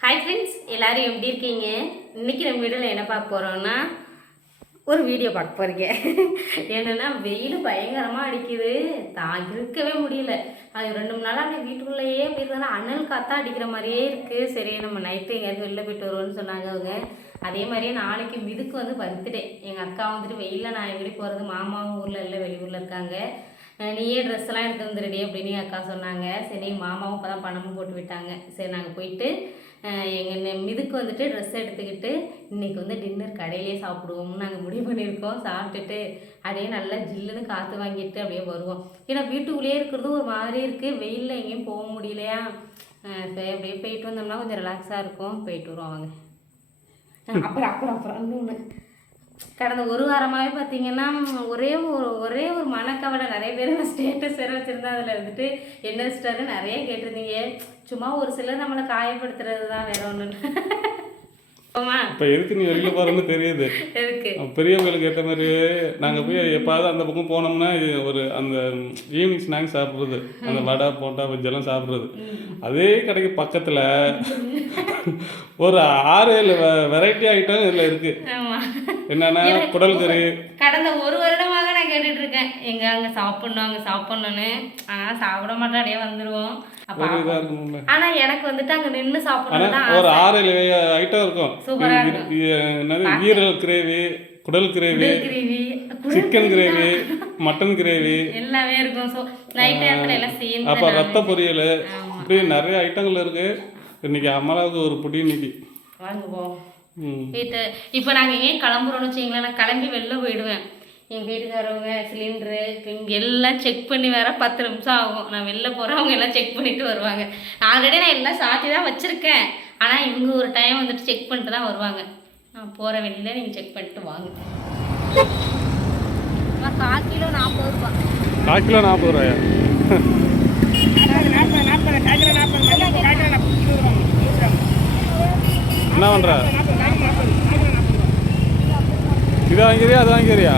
Hi friends எல்லோரும் எப்படி இருக்கீங்க? இன்னைக்கு நம்ம வீடியோவில் என்ன பார்க்க போகிறோம்னா ஒரு வீடியோ பார்க்க போகிறீங்க என்னென்னா வெயில் பயங்கரமாக அடிக்குது. தான் இருக்கவே முடியல. அது ரெண்டு மூணு நாளாக வீட்டுக்குள்ளேயே போயிருந்தா அனல் காத்தா அடிக்கிற மாதிரியே இருக்குது சரி நம்ம நைட்டு எங்கேயாவது வெளில போயிட்டு வருவோம்னு சொன்னாங்க அவங்க. அதே மாதிரியே நாளைக்கு மிதுக்கு வந்து பர்த்டே எங்கள் அக்கா வந்துட்டு வெயிலில் நான் எப்படி போகிறது மாமாவும் ஊரில் இல்லை வெளியூரில் இருக்காங்க. நீயே ட்ரெஸ்லாம் எடுத்து வந்துருடி அப்படின்னு எங்கள் அக்கா சொன்னாங்க. சரி மாமாவும் இப்போ தான் பணமும் போட்டு விட்டாங்க. சரி நாங்கள் போயிட்டு எங்கள் மிதுக்கு வந்துட்டு ட்ரெஸ் எடுத்துக்கிட்டு இன்னைக்கு வந்து டின்னர் கடையிலே சாப்பிடுவோம்னு நாங்கள் முடிவு பண்ணியிருக்கோம். சாப்பிட்டுட்டு அப்படியே நல்லா ஜில்லுன்னு காற்று வாங்கிட்டு அப்படியே வருவோம். ஏன்னா வீட்டுக்குள்ளேயே இருக்கிறது ஒரு மாதிரி இருக்குது வெயிலில் எங்கேயும் போக முடியலையா? சரி அப்படியே போயிட்டு வந்தோம்னா கொஞ்சம் ரிலாக்ஸாக இருக்கும். போயிட்டு வருவோம் அவங்க அப்புறம் அப்புறம் அப்புறம் இன்னொன்று கடந்த ஒரு வாரமாகவே பார்த்தீங்கன்னா ஒரே ஒரு ஒரே ஒரு மனக்கவலை. நிறைய பேர் நான் ஸ்டேட்டஸ் வேறு வச்சுருந்தேன் அதில் இருந்துட்டு என்ன ஸ்டாரு நிறைய கேட்டிருந்தீங்க. சும்மா ஒரு சிலர் நம்மளை காயப்படுத்துறது தான் வேற ஒன்று இப்போ எதுக்கு நீ வெளியில போறேன்னு தெரியுது. பெரியவங்களுக்கு ஏற்ற மாதிரி நாங்கள் போய் எப்பாவது அந்த பக்கம் போனோம்னா ஒரு அந்த ஈவினிங் ஸ்நாக்ஸ் சாப்பிட்றது. அந்த வடை போண்டா வெஜ்ஜெல்லாம் சாப்பிட்றது. அதே கடைக்கு பக்கத்தில் ஒரு ஆறு ஏழு வெரைட்டி ஐட்டம் இதில் இருக்கு. ஆமா. என்னன்னா குடல் கறி கடந்த ஒரு வருடமாக நான் கேட்டுட்டு இருக்கேன் எங்க அங்க சாப்பிடணும் அங்க சாப்பிடணும்னு. ஆனா சாப்பிட மாட்டோம் அப்படியே வந்துருவோம். ஆனா எனக்கு வந்துட்டு அங்க நின்று ஆனால் சாப்பிடணும் ஒரு ஆறு ஏழு ஐட்டம் இருக்கும். ஈரல் கிரேவி குடல் gravy chicken gravy mutton gravy. எல்லாமே இருக்கும். ஸோ நைட் நேரத்துல எல்லாம் சேர்ந்து அப்போ ரத்த பொரியல். இப்படி நிறைய ஐட்டங்கள் இருக்கு. இன்னைக்கு அமலாவுக்கு ஒரு புடி இன்னைக்கு. வாங்குவோம் வீட்டு இப்போ நாங்கள் எங்கேயும் கிளம்புறோம்னு வச்சிங்களேன் நான் கிளம்பி வெளில போயிடுவேன். எங்கள் வீட்டுக்காரவங்க சிலிண்டரு இங்கே எல்லாம் செக் பண்ணி வேற பத்து நிமிஷம் ஆகும். நான் வெளில போகிறவங்க எல்லாம் செக் பண்ணிட்டு வருவாங்க. ஆல்ரெடி நான் எல்லாம் சாத்தி தான் வச்சுருக்கேன். ஆனால் இவங்க ஒரு டைம் வந்துட்டு செக் பண்ணிட்டு தான் வருவாங்க. நான் போகிற வெளியில் நீங்கள் செக் பண்ணிட்டு வாங்க. கால் கிலோ நாற்பது ரூபா. கால் கிலோ நாற்பது ரூபாயா? என்ன பண்ற? இதை வாங்கிறியா அது வாங்கிறியா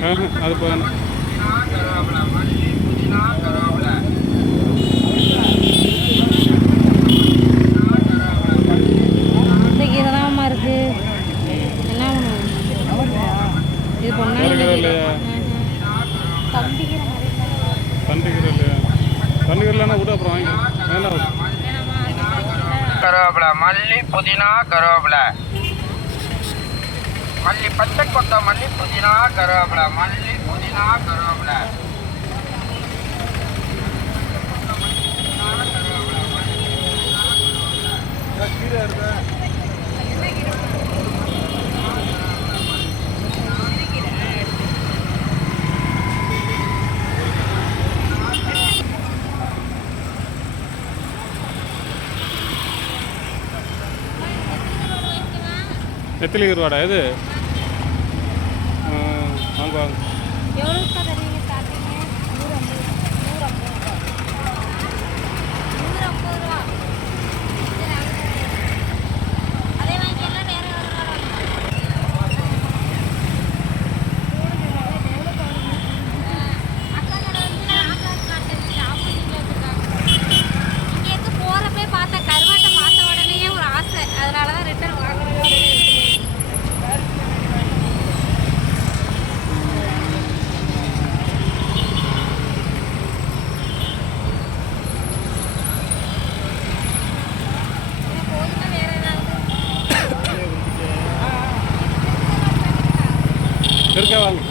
அது கீரை தான்மா இருக்கு. என்ன இது பொண்ணா கீரை இல்லையா? தம்பி கீரை மாதிரி தண்டு கீரை இல்லையா? தண்டு கீரைலாம் விடு அப்புறம் வாங்கி கருவேப்பிலை மல்லி புதினா கருவேப்பிலை. மல்லி பச்சை கொட்டை மல்லி புதினா கருவேப்பிலை. மல்லி புதினா கருவேப்பிலை. எத்தனை கருவாடா இது? வாங்க வாங்க எவ்வளோக்கா தருவீங்க ஸ்டார்டிங்கு நூறு ஐம்பது நூறு ஐம்பது நூறு ஐம்பது ரூபா சரி, அதே வாங்கிக்கலாம் வேறு அக்கா கடை வந்து ஆதார் கார்டு ஆப்போசிட்டில் வச்சுருக்காங்க இங்கேருந்து போகிறப்பே பார்த்தேன் கருவாட்டை பார்த்த உடனே ஒரு ஆசை அதனால தான் ரிட்டர்ன் வாங்குறதே போதுமா வேற ஏதாவது இருக்கா வாங்க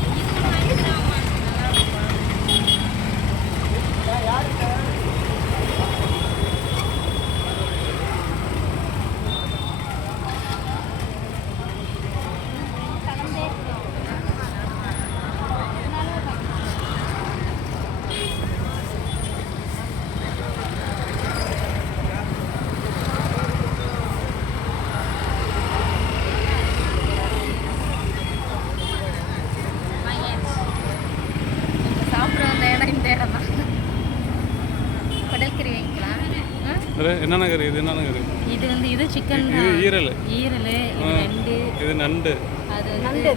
என்னென்ன கறி இது? என்னென்ன கறி இது வந்து இது சிக்கன் இது ஈரல். ஈரல் இது ரெண்டு இது நண்டு. அது நண்டு.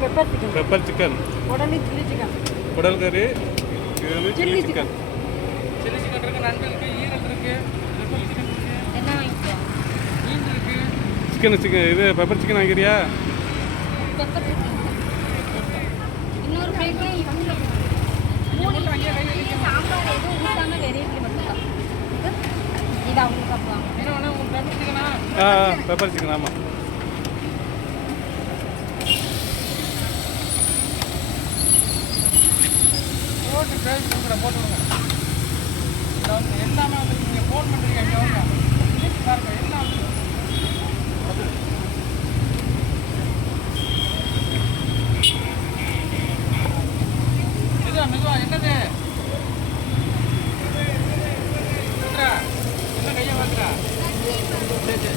பெப்பர் சிக்கன் பெப்பர் சிக்கன் உடனே சில்லி சிக்கன் குடல் கறி இது வந்து சில்லி சிக்கன் சில்லி சிக்கன் இருக்கு நண்டு இருக்கு ஈரல் இருக்கு பெப்பர் சிக்கன் இருக்கு. என்ன வாங்கிக்கலாம் மீன் இருக்கு. சிக்கன் சிக்கன் இது பெப்பர் சிக்கன் வாங்கிக்கிறியா? பெப்பர் சிக்கன் இன்னொரு பிளேட்ல சாம்பார் எதுவும் ஊற்றாம வெறும் இட்லி மட்டும் தான் இது அவங்க சாப்பிடுவாங்க என்ன வேணும் உங்களுக்கு பெப்பர் சிக்கனா ஆ பெப்பர் சிக்கன் ஆமாம் போட்டு பேசி கொடுக்குறேன் போட்டு விடுங்க எல்லாமே வந்து நீங்கள் ஃபோன் பண்ணுறீங்க இங்கே வாங்க. பாருங்க எல்லாம் மெதுவா மெதுவா என்னது சுத்ரா, என்ன கையை பார்க்குறா சரி சரி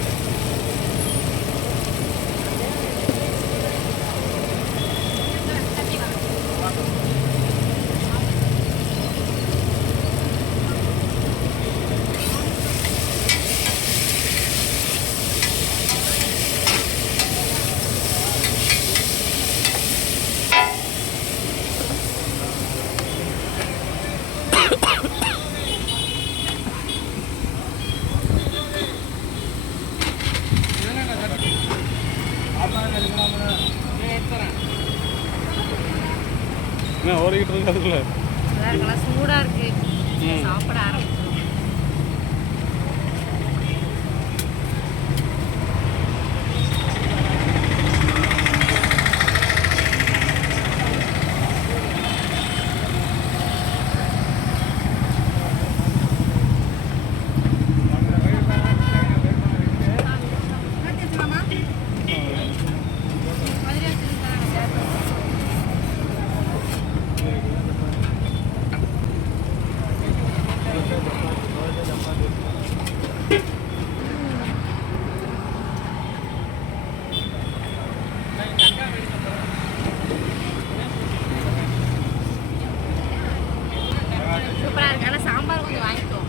என்னங்க கட்டி ஆமாம் எடுக்கலாம் எடுத்துறேன் என்ன ஓடிக்கிட்டு இருக்கு அதுக்குள்ள சூடாக இருக்கு. சாப்பிட ஆரம்பிச்சிடும் சூப்பராக இருக்கு ஆனால் சாம்பார் கொஞ்சம் வாங்கிக்கோ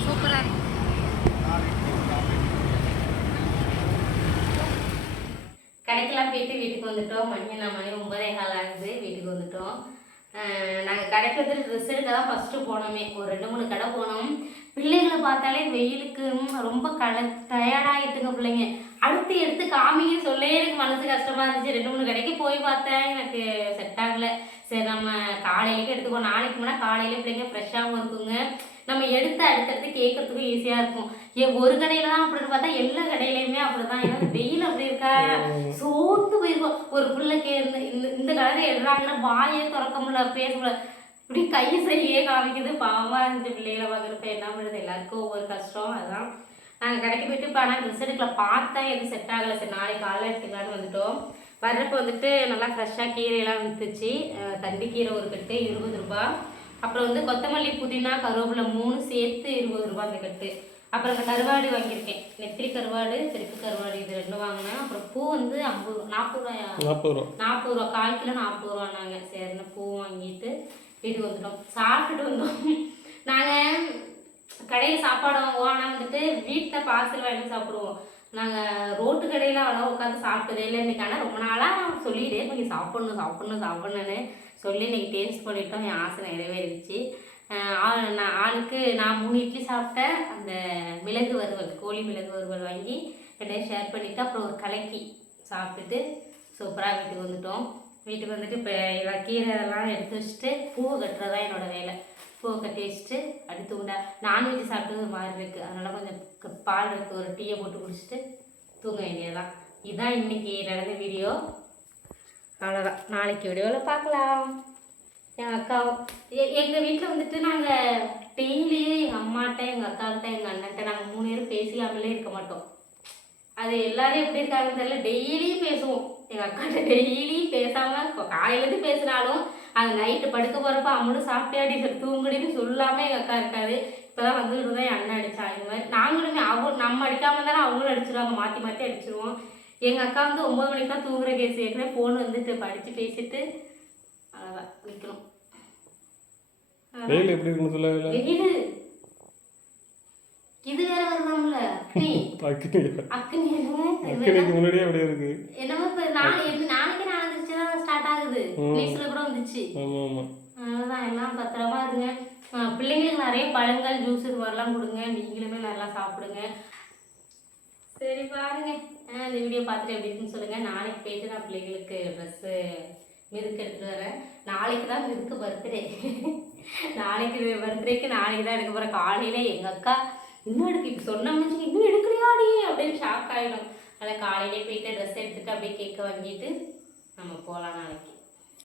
சூப்பராக இருக்கு கடைக்கெல்லாம் போயிட்டு வீட்டுக்கு வந்துட்டோம். மணி நான் மணி ஒன்பதே கால் ஆகுது. வீட்டுக்கு வந்துட்டோம். நாங்கள் கடைக்கு வந்து ட்ரெஸ் எடுக்க தான் ஃபஸ்ட்டு போனோமே. ஒரு ரெண்டு மூணு கடை போனோம். பிள்ளைகளை பார்த்தாலே வெயிலுக்கு ரொம்ப கல டயர்டாகிட்டுங்க பிள்ளைங்க. அடுத்து எடுத்து காமிக்க சொல்லே எனக்கு மனசு கஷ்டமாக இருந்துச்சு. ரெண்டு மூணு கடைக்கு போய் பார்த்தேன். எனக்கு செட் ஆகலை. சரி நம்ம காலையிலேயே எடுத்துக்கோ நாளைக்கு முன்னாடி காலையில பிள்ளைங்க ஃப்ரெஷ்ஷாகவும் இருக்குங்க. நம்ம எடுத்து அடுத்தடுத்து கேட்கறதுக்கும் ஈஸியாக இருக்கும். ஏன் ஒரு கடையில தான் அப்படின்னு பார்த்தா எல்லா கடையிலையுமே அப்படிதான். ஏன்னா வெயில் அப்படி இருக்கா? சோர்ந்து போயிருக்கோம். ஒரு பிள்ளைக்கு இந்த இந்த இந்த கலரை எடுறாங்கன்னா வாயே திறக்க முடியல பேச முடியல. இப்படி கை செய்யே காமிக்குது. பாவமாக இருந்துச்சு. பிள்ளைகளை பார்க்குறப்ப என்ன பண்ணுறது? எல்லாருக்கும் ஒவ்வொரு கஷ்டம். நாங்கள் கடைக்கு போயிட்டு இப்போ ஆனால் ட்ரெஸ் எடுக்கல. பார்த்தேன் எதுவும் செட் ஆகலை. சரி நாளைக்கு காலைல எடுத்துக்கலான்னு வந்துட்டோம். வர்றப்போ வந்துட்டு நல்லா ஃப்ரெஷ்ஷாக கீரையெல்லாம் வித்துச்சு. அஹ் தண்டி கீரை ஒரு கட்டு இருபது ரூபா. அப்புறம் வந்து கொத்தமல்லி புதினா கருவேப்பிலை மூணு சேர்த்து இருபது ரூபா அந்த கட்டு. அப்புறம் கருவாடு வாங்கியிருக்கேன். நெத்திரி கருவாடு திருப்பு கருவாடு இது ரெண்டும் வாங்கினேன். அப்புறம் பூ வந்து ஐம்பது நாற்பது ரூபாயா? நாற்பது ரூபா. நாற்பது ரூபா. கால் கிலோ நாற்பது ரூபான்னாங்க. சரின்னு பூ வாங்கிட்டு வீட்டுக்கு வந்துட்டோம். சாப்பிட்டுட்டு வந்தோம். நாங்கள் கடையில் சாப்பாடு வாங்குவோம் ஆனால் வந்துட்டு வீட்டில் பார்சல் வாங்கி சாப்பிடுவோம். நாங்கள் ரோட்டு கடையில் அவ்வளோ உட்காந்து சாப்பிட்டதே இல்லை. இன்றைக்கி ஆனால் ரொம்ப நாளாக சொல்லிட்டே இருப்போம், சாப்பிட்ணும் சாப்பிட்ணும் சாப்பிட்ணுன்னு சொல்லி இன்னைக்கு டேஸ்ட் பண்ணிட்டோம். என் ஆசை நிறைவேறிச்சு நான் ஆளுக்கு நான் மூணு இட்லி சாப்பிட்டேன். அந்த மிளகு வறுவல் கோழி மிளகு வறுவல் வாங்கி ரெண்டையும் ஷேர் பண்ணிவிட்டு அப்புறம் ஒரு கலக்கி சாப்பிட்டுட்டு சூப்பராக வீட்டுக்கு வந்துட்டோம். வீட்டுக்கு வந்துட்டு இப்போ எல்லாம் கீரை இதெல்லாம் எடுத்து வச்சுட்டு பூவை கட்டுறதான் என்னோடய வேலை. போக டேஸ்ட்டு அடுத்து உண்டா நான்வெஜ் சாப்பிட்டது ஒரு மாதிரி இருக்குது அதனால் கொஞ்சம் பால் இருக்குது ஒரு டீயை போட்டு குடிச்சிட்டு தூங்க வேண்டியதுதான். இதுதான் இன்னைக்கு நடந்த வீடியோ அவ்வளோதான் நாளைக்கு வீடியோவில் பார்க்கலாம். எங்கள் அக்கா எங்கள் வீட்டில் வந்துட்டு நாங்கள் டெய்லியும் எங்கள் அம்மாட்ட எங்கள் அக்காக்கிட்ட எங்கள் அண்ணன்ட்ட நாங்கள் மூணு பேரும் பேசியாமலே இருக்க மாட்டோம். அது எல்லாரும் எப்படி இருக்காங்கன்னு தெரியல. டெய்லியும் பேசுவோம். எங்கள் அக்காட்ட டெய்லியும் பேசாமல் காலையிலேருந்து பேசினாலும் அது நைட்டு படுக்க போகிறப்ப அம்மனும் சாப்பிட்டாடி தூங்குடின்னு சொல்லாமல் எங்கள் அக்கா இருக்காது இப்போதான் வந்துட்டு தான் என் அண்ணன் அடித்தா இது மாதிரி நாங்களுமே அவங்க நம்ம அடிக்காம இருந்தாலும் அவங்களும் அடிச்சிருவாங்க. மாற்றி மாற்றி அடிச்சிருவோம். எங்கள் அக்கா வந்து ஒம்பது மணிக்கெலாம் தூங்குற கேஸ் ஏற்கனவே ஃபோன் வந்துட்டு படித்து பேசிட்டு அவ்வளோதான் நிற்கணும் வெயில் எப்படி இருக்கும் வெயில். இது வேற வருதாம்ல? அக்னி. அக்னி. அக்னிக்கு முன்னாடியே அப்படியே இருக்கு. என்னமோ நான் நாளைக்கு நியூஸ்ல கூட வந்துச்சு. ஆமா ஆமா. அதுதான் எல்லாம் பத்திரமா இருங்க. பிள்ளைங்களுக்கு நிறைய பழங்கள் ஜூஸ் இது மாதிரிலாம் கொடுங்க. நீங்களுமே நல்லா சாப்பிடுங்க. சரி பாருங்க. இந்த வீடியோ பார்த்துட்டு எப்படி இருக்குன்னு சொல்லுங்க. நாளைக்கு போயிட்டு நான் பிள்ளைங்களுக்கு ட்ரெஸ்ஸு மிதுக்கு எடுத்துட்டு வரேன். நாளைக்கு தான் மிதுக்கு பர்த்டே நாளைக்கு பர்த்டேக்கு நாளைக்கு தான் எடுக்க போகிறேன் காலையில் எங்கள் அக்கா இன்னும் எடுக்க இப்போ சொன்னோம்னு இன்னும் எடுக்கலையாடி அப்படின்னு ஷாக் ஆகிடும் அதில் காலையிலே போயிட்டு ட்ரெஸ் எடுத்துட்டு அப்படியே கேக்கை வாங்கிட்டு நம்ம போகலாம் நாளைக்கு.